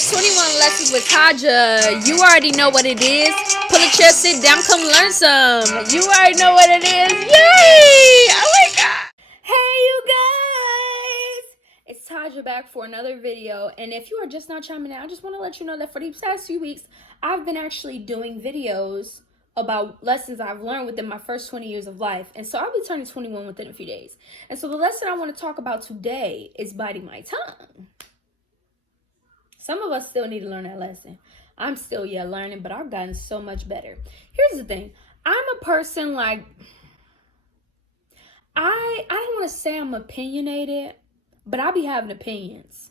at 21 Lessons with Taja. You already know what it is. Pull a chair, sit down, come learn some. You already know what it is. Yay! Oh my god! Hey, you guys! It's Taja back for another video. And if you are just now chiming in, I just want to let you know that for these past few weeks, I've been actually doing videos about lessons I've learned within my first 20 years of life. And so I'll be turning 21 within a few days. And so the lesson I want to talk about today is biting my tongue. Some of us still need to learn that lesson. I'm still learning, but I've gotten so much better. Here's the thing. I'm a person like, I don't want to say I'm opinionated, but I be having opinions.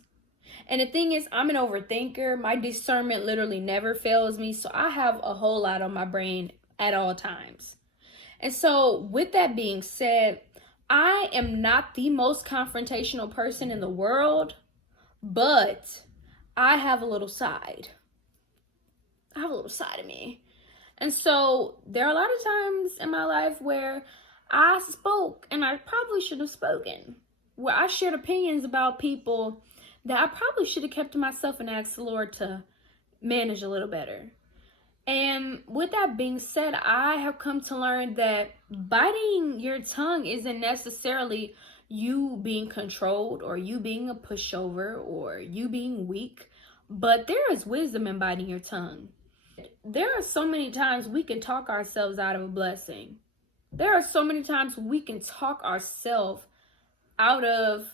And the thing is, I'm an overthinker. My discernment literally never fails me. So I have a whole lot on my brain at all times. And so with that being said, I am not the most confrontational person in the world, but I have a little side. I have a little side of me. And so there are a lot of times in my life where I spoke and I probably should have spoken, where I shared opinions about people that I probably should have kept to myself and asked the Lord to manage a little better. And with that being said, I have come to learn that biting your tongue isn't necessarily you being controlled or you being a pushover or you being weak, but there is wisdom in biting your tongue. There are so many times we can talk ourselves out of a blessing. There are so many times we can talk ourselves out of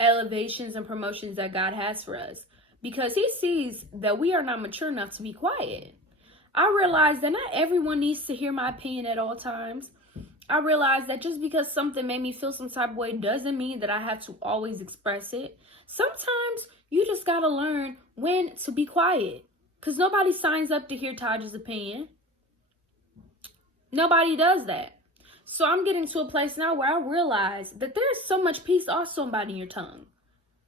elevations and promotions that God has for us because He sees that we are not mature enough to be quiet. I realize that not everyone needs to hear my opinion at all times. I realize that just because something made me feel some type of way doesn't mean that I have to always express it. Sometimes you just gotta learn when to be quiet. Because nobody signs up to hear Taja's opinion. Nobody does that. So I'm getting to a place now where I realize that there's so much peace also in biting your tongue.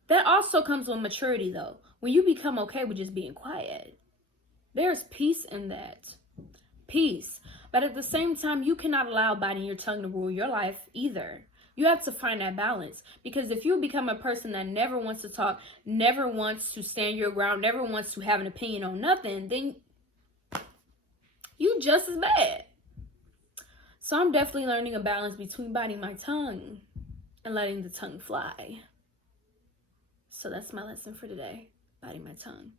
That also comes with maturity though. When you become okay with just being quiet. There's peace in that. Peace. But at the same time, you cannot allow biting your tongue to rule your life either. You have to find that balance. Because if you become a person that never wants to talk, never wants to stand your ground, never wants to have an opinion on nothing, then you just as bad. So I'm definitely learning a balance between biting my tongue and letting the tongue fly. So that's my lesson for today. Biting my tongue.